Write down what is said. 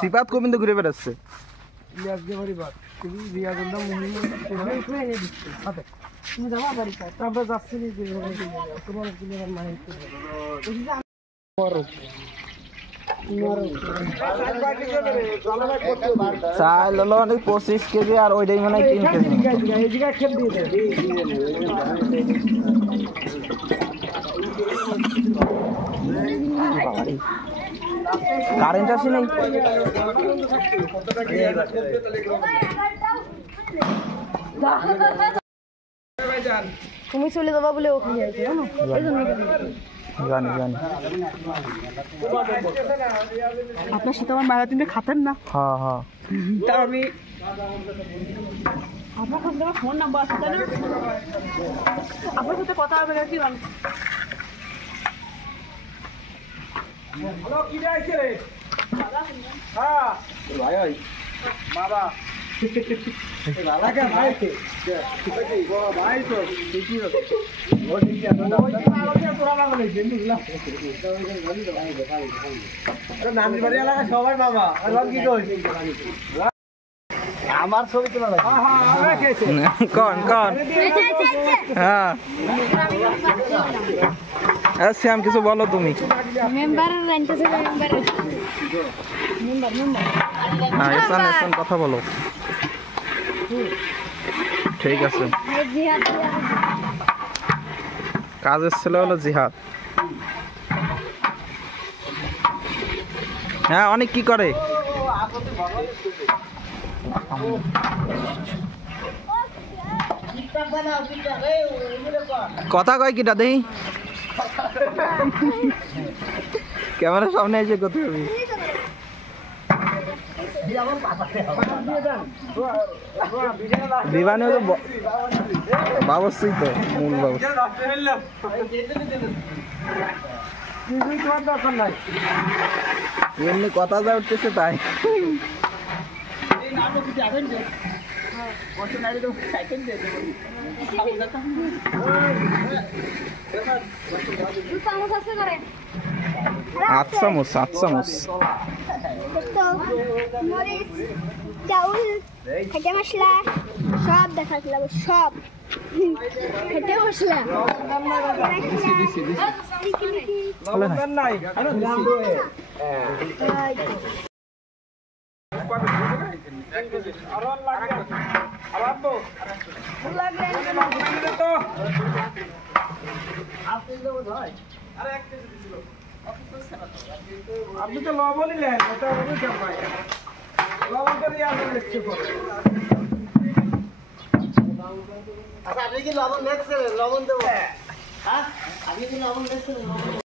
সিপাত গোবিন্দ ঘুরে বেড়াচ্ছে। চাল হলো 25 কেজি আর ওইটাই মনে হয় 3 কেজি। কারেন্ট আসে নাই। তুমি চলে যাবা বলে ওখানে আছে জানি জানি। আপনার সাথে আমার মারা তুমি খাতেন না? হ্যাঁ হ্যাঁ। তার আমি আপনার কাছে আমার ফোন নাম্বার আছে তাই না? আপনার সাথে কথা হবে নাকি? হ্যালো, কি যাইছে রে? হ্যাঁ ভাই ভাই বাবা লালা কে ভাই কে বড় ভাই তো ঠিকই আছে ও ঠিকই আছে ওই কি মালকে পুরা লাগলে জেন্দিলা আরে নামনি বাড়ি এলাকা সবাই মামা আর কি কইছ আমার ছবি তোলা লাগে হ্যাঁ হ্যাঁ আমরা কেছে কোন কোন হ্যাঁ শ্যাম কিছু বলো তুমি। কথা বলো। ঠিক আছে। কাজের ছেলে হলো জিহাদ। হ্যাঁ অনেক কি করে কথা কয় কিটা দেই ক্যামেরার সামনে এসে কথা হবে। দিবানি হলো বাবুই তো মূল বাবু। এমনি কথা যা উঠতেছে তাই। আট চামচ চাউল খেটে মশলা সব দেখাচ্ছিলাম সব খেটে মশলা আপনি তো লবণ নিলেন লবণ করে আচ্ছা আপনি কি লবণ দেখছেন? লবণ দেবো হ্যাঁ আপনি কি লবণ দেখছেন?